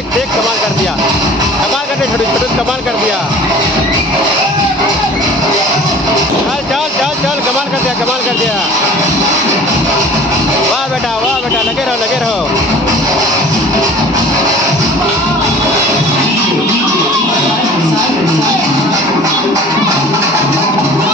देख देख कमाल कर दिया, कमाल कर दिया छोटू, छोटू कमाल कर दिया। चल चल चल चल, कमाल कर दिया, कमाल कर दिया। वाह बेटा लगे रहो लगे रहो।